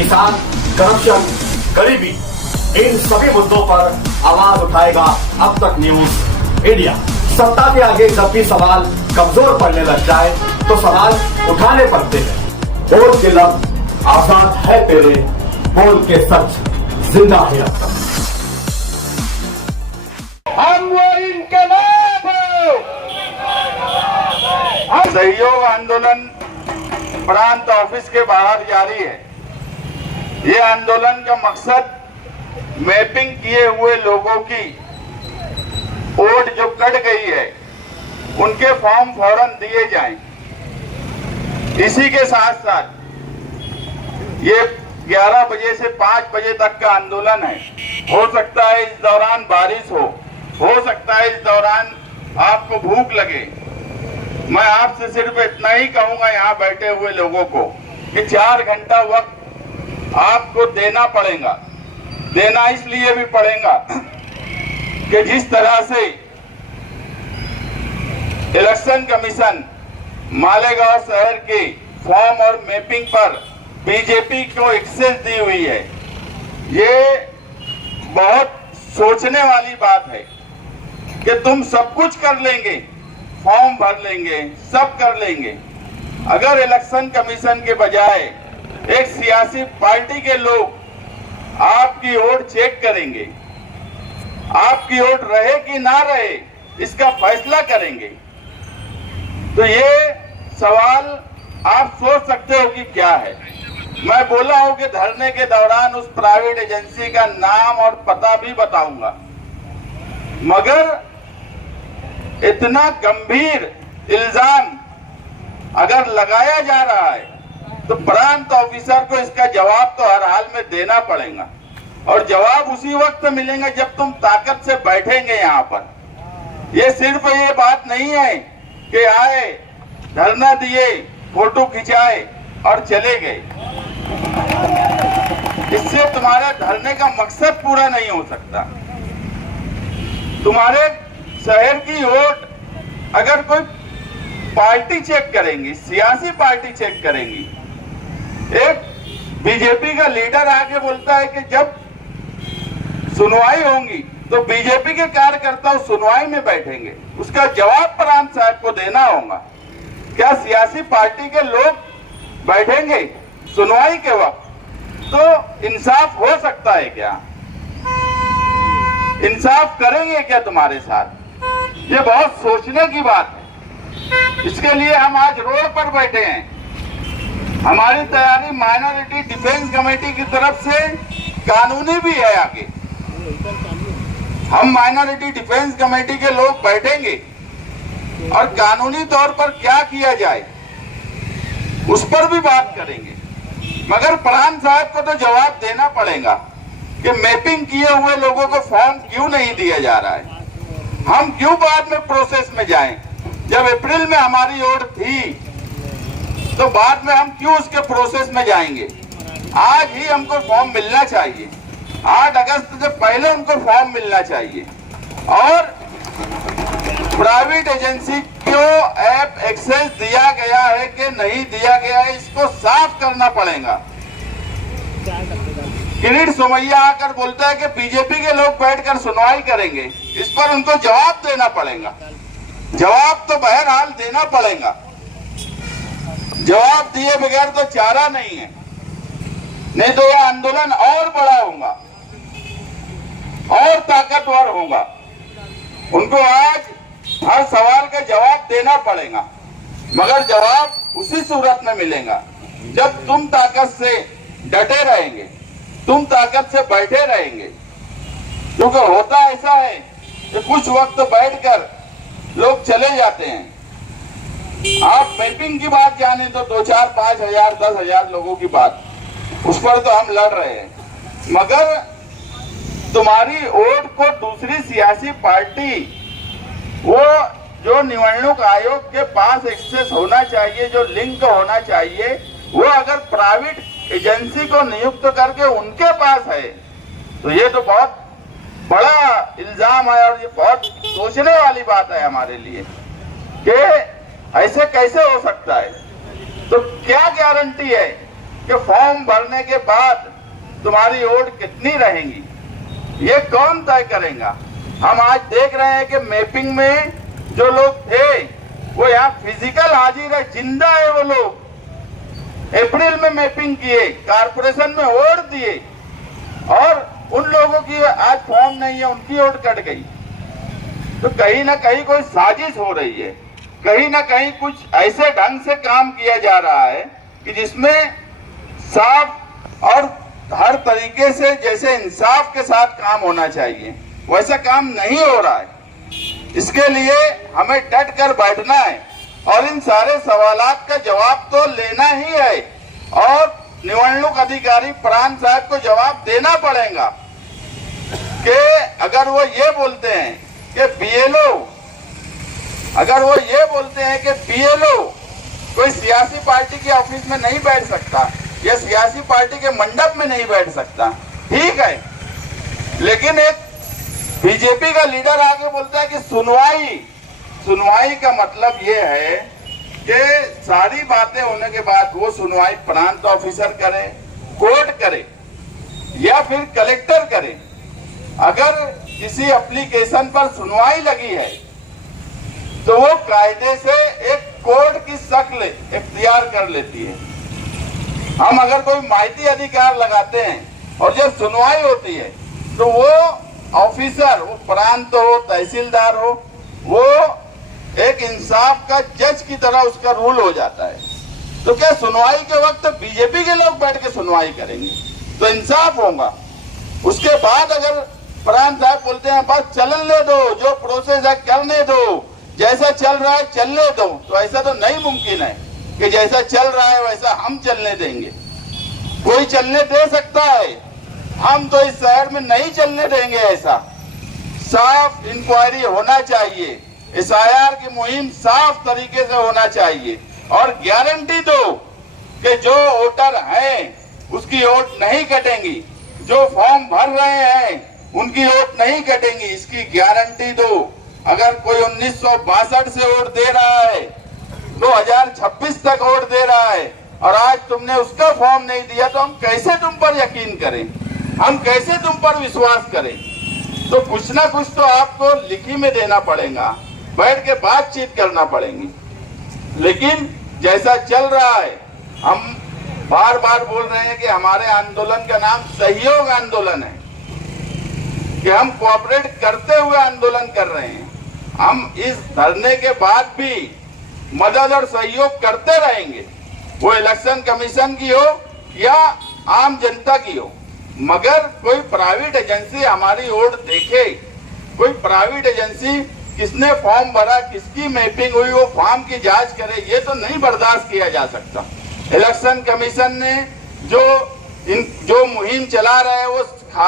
किसान, करप्शन, गरीबी, इन सभी मुद्दों पर आवाज उठाएगा अब तक न्यूज इंडिया। सत्ता के आगे जब भी सवाल कमजोर पड़ने लग जाए तो सवाल उठाने पड़ते हैं। बोल के लफ्ज आजाद है तेरे, बोल के सच जिंदा है अब तक। हम वो इनकलाब है। सहयोग आंदोलन प्रांत ऑफिस के बाहर जारी है। ये आंदोलन का मकसद मैपिंग किए हुए लोगों की वोट जो कट गई है उनके फॉर्म फौरन दिए जाएं। इसी के साथ साथ ये 11 बजे से 5 बजे तक का आंदोलन है। हो सकता है इस दौरान बारिश हो सकता है इस दौरान आपको भूख लगे। मैं आपसे सिर्फ इतना ही कहूंगा यहाँ बैठे हुए लोगों को कि 4 घंटा वक्त आपको देना पड़ेगा। देना इसलिए भी पड़ेगा कि जिस तरह से इलेक्शन कमीशन मालेगांव शहर के फॉर्म और मैपिंग पर बीजेपी को एक्सेस दी हुई है, ये बहुत सोचने वाली बात है कि तुम सब कुछ कर लेंगे, फॉर्म भर लेंगे, सब कर लेंगे। अगर इलेक्शन कमीशन के बजाय एक सियासी पार्टी के लोग आपकी वोट चेक करेंगे, आपकी वोट रहे कि ना रहे इसका फैसला करेंगे, तो ये सवाल आप सोच सकते हो कि क्या है। मैं बोला हूं कि धरने के दौरान उस प्राइवेट एजेंसी का नाम और पता भी बताऊंगा, मगर इतना गंभीर इल्जाम अगर लगाया जा रहा है तो प्रांत ऑफिसर को इसका जवाब तो हर हाल में देना पड़ेगा। और जवाब उसी वक्त मिलेगा जब तुम ताकत से बैठेंगे यहाँ पर। ये सिर्फ ये बात नहीं है कि आए, धरना दिए, फोटो खिंचाए और चले गए। इससे तुम्हारे धरने का मकसद पूरा नहीं हो सकता। तुम्हारे शहर की वोट अगर कोई पार्टी चेक करेंगी, सियासी पार्टी चेक करेंगी, एक बीजेपी का लीडर आके बोलता है कि जब सुनवाई होंगी तो बीजेपी के कार्यकर्ता सुनवाई में बैठेंगे, उसका जवाब प्रांत साहब को देना होगा। क्या सियासी पार्टी के लोग बैठेंगे सुनवाई के वक्त? तो इंसाफ हो सकता है क्या? इंसाफ करेंगे क्या तुम्हारे साथ? ये बहुत सोचने की बात है। इसके लिए हम आज रोड पर बैठे हैं। हमारी तैयारी माइनॉरिटी डिफेंस कमेटी की तरफ से कानूनी भी है। आगे हम माइनॉरिटी डिफेंस कमेटी के लोग बैठेंगे और कानूनी तौर पर क्या किया जाए उस पर भी बात करेंगे। मगर प्रांत साहब को तो जवाब देना पड़ेगा कि मैपिंग किए हुए लोगों को फॉर्म क्यों नहीं दिया जा रहा है। हम क्यों बाद में प्रोसेस में जाएं? जब अप्रैल में हमारी ओर थी तो बाद में हम क्यों उसके प्रोसेस में जाएंगे? आज ही हमको फॉर्म मिलना चाहिए। 8 अगस्त से पहले उनको फॉर्म मिलना चाहिए। और प्राइवेट एजेंसी को ऐप एक्सेस दिया गया है कि नहीं दिया गया है, इसको साफ करना पड़ेगा। किरीट सोमैया आकर बोलता है कि बीजेपी के लोग बैठकर सुनवाई करेंगे, इस पर उनको जवाब देना पड़ेगा। जवाब तो बहरहाल देना पड़ेगा। जवाब दिए बगैर तो चारा नहीं है, नहीं तो यह आंदोलन और बड़ा होगा और ताकतवर होगा। उनको आज हर सवाल का जवाब देना पड़ेगा, मगर जवाब उसी सूरत में मिलेगा जब तुम ताकत से डटे रहेंगे, तुम ताकत से बैठे रहेंगे। क्योंकि होता ऐसा है कि कुछ वक्त बैठकर लोग चले जाते हैं। आप मैपिंग की बात जाने तो 2, 4, 5 हजार 10 हजार लोगों की बात, उस पर तो हम लड़ रहे हैं, मगर तुम्हारी वोट को दूसरी सियासी पार्टी, वो जो निवडणूक आयोग के पास एक्सेस होना चाहिए, जो लिंक होना चाहिए, वो अगर प्राइवेट एजेंसी को नियुक्त करके उनके पास है तो ये तो बहुत बड़ा इल्जाम है। और ये बहुत सोचने वाली बात है हमारे लिए कि ऐसे कैसे हो सकता है। तो क्या गारंटी है कि फॉर्म भरने के बाद तुम्हारी वोट कितनी रहेंगी, ये कौन तय करेगा। हम आज देख रहे हैं कि मैपिंग में जो लोग थे वो यहाँ फिजिकल हाजिर है, जिंदा है वो लोग। अप्रैल में मैपिंग किए, कारपोरेशन में वोट दिए और उन लोगों की आज फॉर्म नहीं है, उनकी वोट कट गई। तो कहीं ना कहीं कोई साजिश हो रही है, कहीं ना कहीं कुछ ऐसे ढंग से काम किया जा रहा है कि जिसमें साफ और हर तरीके से जैसे इंसाफ के साथ काम होना चाहिए वैसा काम नहीं हो रहा है। इसके लिए हमें डट कर बैठना है और इन सारे सवालात का जवाब तो लेना ही है और निवडणूक अधिकारी प्राण साहब को जवाब देना पड़ेगा कि अगर वो ये बोलते हैं कि बीएलओ कोई सियासी पार्टी के ऑफिस में नहीं बैठ सकता या सियासी पार्टी के मंडप में नहीं बैठ सकता, ठीक है, लेकिन एक बीजेपी का लीडर आके बोलता है कि सुनवाई का मतलब ये है कि सारी बातें होने के बाद वो सुनवाई प्रांत ऑफिसर करे, कोर्ट करे या फिर कलेक्टर करे। अगर किसी एप्लीकेशन पर सुनवाई लगी है तो वो कायदे से एक कोर्ट की शक्ल इख्तियार कर लेती है। हम अगर कोई माहिती अधिकार लगाते हैं और जब सुनवाई होती है तो वो ऑफिसर, वो प्रांत हो, तहसीलदार हो, वो एक इंसाफ का जज की तरह उसका रूल हो जाता है। तो क्या सुनवाई के वक्त बीजेपी के लोग बैठ के सुनवाई करेंगे तो इंसाफ होगा। उसके बाद अगर प्रांत साहब बोलते हैं बस चलन ले दो, जो प्रोसेस है करने दो, जैसा चल रहा है चलने दो, तो ऐसा तो नहीं मुमकिन है कि जैसा चल रहा है वैसा हम चलने देंगे। कोई चलने दे सकता है, हम तो इस शहर में नहीं चलने देंगे। ऐसा साफ इंक्वायरी होना चाहिए, एसआईआर की मुहिम साफ तरीके से होना चाहिए और गारंटी दो कि जो वोटर हैं उसकी वोट नहीं कटेंगी, जो फॉर्म भर रहे हैं उनकी वोट नहीं कटेंगी, इसकी गारंटी दो। अगर कोई 1962 से वोट दे रहा है, 2026 तक वोट दे रहा है और आज तुमने उसका फॉर्म नहीं दिया तो हम कैसे तुम पर यकीन करें, हम कैसे तुम पर विश्वास करें। तो कुछ ना कुछ तो आपको लिखी में देना पड़ेगा, बैठ के बातचीत करना पड़ेगी। लेकिन जैसा चल रहा है, हम बार बार बोल रहे हैं कि हमारे आंदोलन का नाम सहयोग आंदोलन है, कि हम कोऑपरेट करते हुए आंदोलन कर रहे हैं। हम इस धरने के बाद भी मदद और सहयोग करते रहेंगे, वो इलेक्शन कमीशन की हो या आम जनता की हो। मगर कोई प्राइवेट एजेंसी हमारी ओर देखे, कोई प्राइवेट एजेंसी किसने फॉर्म भरा, किसकी मैपिंग हुई, वो फॉर्म की जांच करे, ये तो नहीं बर्दाश्त किया जा सकता। इलेक्शन कमीशन ने जो मुहिम चला रहा है वो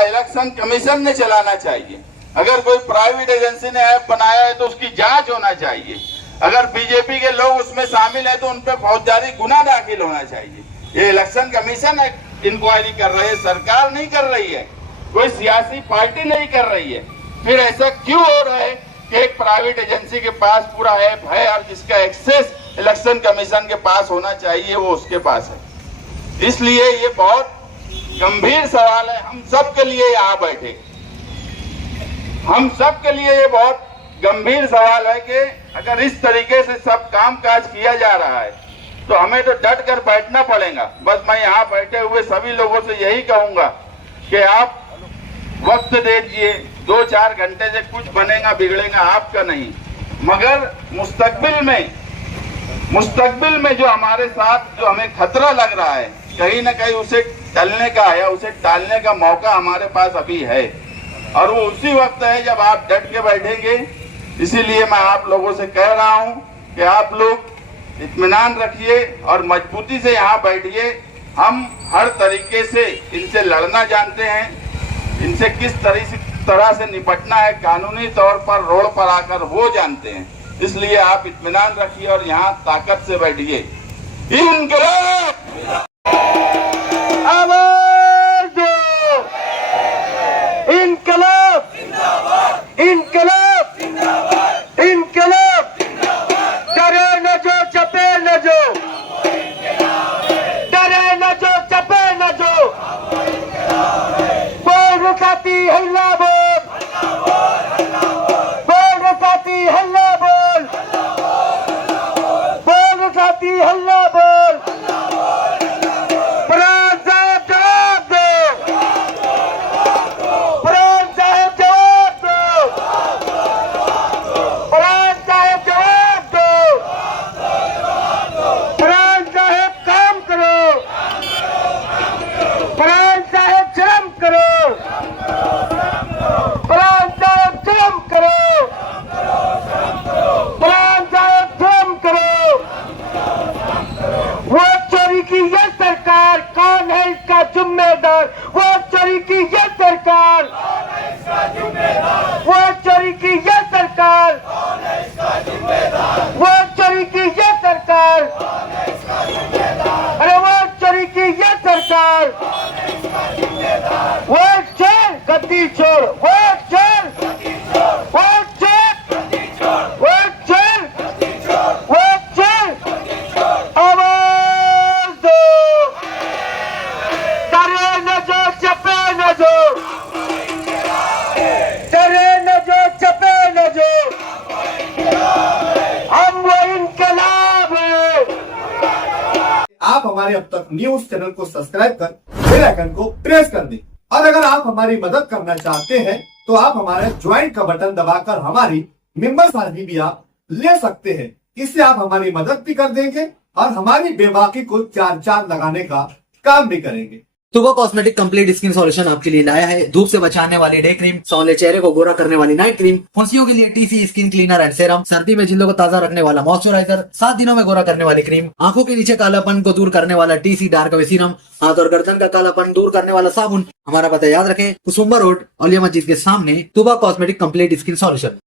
इलेक्शन कमीशन ने चलाना चाहिए। अगर कोई प्राइवेट एजेंसी ने ऐप बनाया है तो उसकी जांच होना चाहिए। अगर बीजेपी के लोग उसमें शामिल है तो उन पर फौजदारी गुना दाखिल होना चाहिए। ये इलेक्शन कमीशन इंक्वायरी कर रही है, सरकार नहीं कर रही है, कोई सियासी पार्टी नहीं कर रही है। फिर ऐसा क्यों हो रहा है कि एक प्राइवेट एजेंसी के पास पूरा ऐप है और जिसका एक्सेस इलेक्शन कमीशन के पास होना चाहिए वो उसके पास है। इसलिए ये बहुत गंभीर सवाल है हम सब के लिए यहाँ बैठे, हम सब के लिए ये बहुत गंभीर सवाल है कि अगर इस तरीके से सब कामकाज किया जा रहा है तो हमें तो डट कर बैठना पड़ेगा। बस मैं यहाँ बैठे हुए सभी लोगों से यही कहूंगा कि आप वक्त दे दीजिए, 2-4 घंटे से कुछ बनेगा बिगड़ेगा आपका नहीं, मगर मुस्तकबिल में जो हमारे साथ जो हमें खतरा लग रहा है कहीं ना कहीं उसे टलने का या उसे टालने का मौका हमारे पास अभी है और वो उसी वक्त है जब आप डट के बैठेंगे। इसीलिए मैं आप लोगों से कह रहा हूं कि आप लोग इत्मीनान रखिए और मजबूती से यहाँ बैठिए। हम हर तरीके से इनसे लड़ना जानते हैं, इनसे किस तरह से निपटना है कानूनी तौर पर रोड पर आकर वो जानते हैं। इसलिए आप इत्मीनान रखिए और यहाँ ताकत से बैठिए। इनकलाब आवाज दो, इनकलाब इनकलाब इनकलाब, डरे न जो चपे न जो, डरे न जो वोट चोरी की ये सरकार, वोट चोरी की ये सरकार, वोट चोरी की ये सरकार, अरे वोट चोरी की ये सरकार, वोट चोर गद्दी छोड़, वोट चोर, वोट चोर, वोट चोर, वोट चोर, आवाज दो, करे न जो चपे न जो, करे न जो चपे न जो, हम वो इनकलाब है। आप हमारे अब तक न्यूज चैनल को सब्सक्राइब कर बेल आइकन को प्रेस कर दें। और अगर आप हमारी मदद करना चाहते हैं तो आप हमारे ज्वाइन का बटन दबाकर हमारी मेंबर साथी भी आप ले सकते हैं। इससे आप हमारी मदद भी कर देंगे और हमारी बेबाकी को चार चांद लगाने का काम भी करेंगे। तुबा कॉस्मेटिक कंप्लीट स्किन सॉल्यूशन आपके लिए लाया है धूप से बचाने वाली डे क्रीम, सौंले चेहरे को गोरा करने वाली नाइट क्रीम, फुंसियों के लिए TC skin cleaner and serum, सर्दी में जिल्दों को ताजा रखने वाला मॉइस्चराइजर, 7 दिनों में गोरा करने वाली क्रीम, आंखों के नीचे कालापन को दूर करने वाला टीसी डार्क वे सीरम, हाथ और गर्दन का कालापन दूर करने वाला साबुन। हमारा पता याद रखें, कुसुम्बा रोड, औलिया मस्जिद के सामने, तुबा कॉस्मेटिक कंप्लीट स्किन सॉल्यूशन।